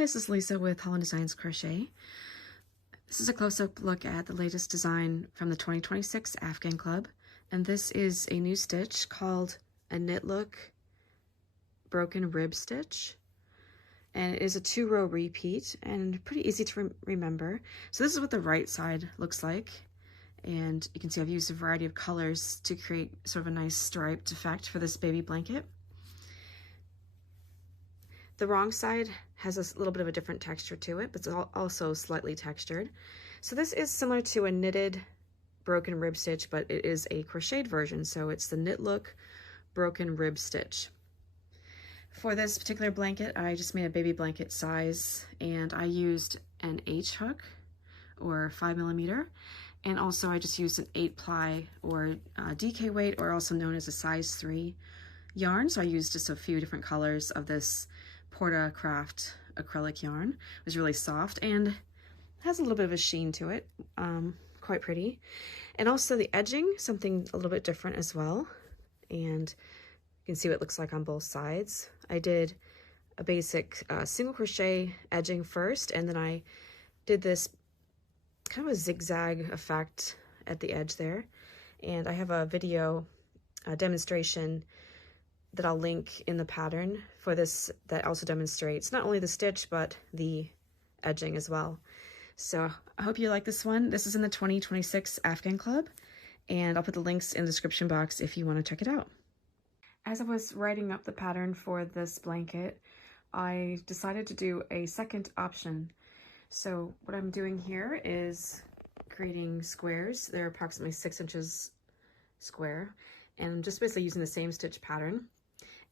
Hi, this is Lisa with Holland Designs Crochet. This is a close-up look at the latest design from the 2026 Afghan Club, and this is a new stitch called a knit look broken rib stitch, and it is a 2-row repeat and pretty easy to remember. So this is what the right side looks like, and you can see I've used a variety of colors to create sort of a nice striped effect for this baby blanket. The wrong side has a little bit of a different texture to it, but it's also slightly textured. So this is similar to a knitted broken rib stitch, but it is a crocheted version. So it's the knit look broken rib stitch. For this particular blanket, I just made a baby blanket size, and I used an H hook or 5mm, and also I just used an 8-ply or DK weight, or also known as a size 3 yarn. So I used just a few different colors of this Porta Craft acrylic yarn. It was really soft and has a little bit of a sheen to it, quite pretty. And also the edging, something a little bit different as well. And you can see what it looks like on both sides. I did a basic single crochet edging first, and then I did this kind of a zigzag effect at the edge there. And I have a video demonstration that I'll link in the pattern for this that also demonstrates not only the stitch but the edging as well. So I hope you like this one. This is in the 2026 Afghan Club, and I'll put the links in the description box if you want to check it out. As I was writing up the pattern for this blanket, I decided to do a second option. So what I'm doing here is creating squares. They're approximately 6 inches square, and I'm just basically using the same stitch pattern.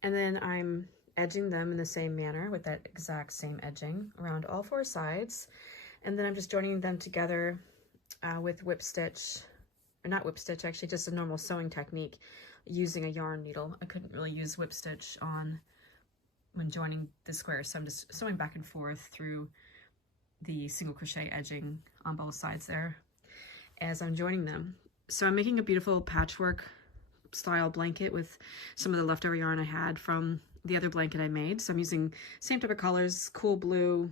And then I'm edging them in the same manner with that exact same edging around all 4 sides. And then I'm just joining them together with whip stitch, or not whip stitch, actually just a normal sewing technique using a yarn needle. I couldn't really use whip stitch when joining the squares, so I'm just sewing back and forth through the single crochet edging on both sides there as I'm joining them. So I'm making a beautiful patchwork style blanket with some of the leftover yarn I had from the other blanket I made. So I'm using same type of colors: cool blue,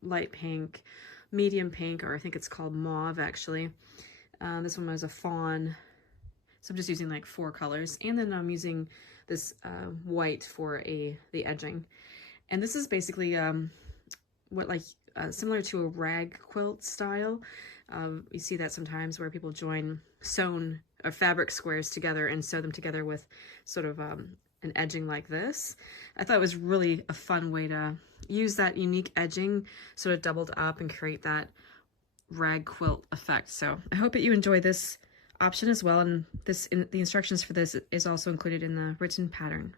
light pink, medium pink, or I think it's called mauve actually. This one was a fawn. So I'm just using like 4 colors, and then I'm using this white for the edging. And this is basically similar to a rag quilt style. You see that sometimes where people join sewn or fabric squares together and sew them together with sort of an edging like this. I thought it was really a fun way to use that unique edging sort of doubled up and create that rag quilt effect. So I hope that you enjoy this option as well, and the instructions for this is also included in the written pattern.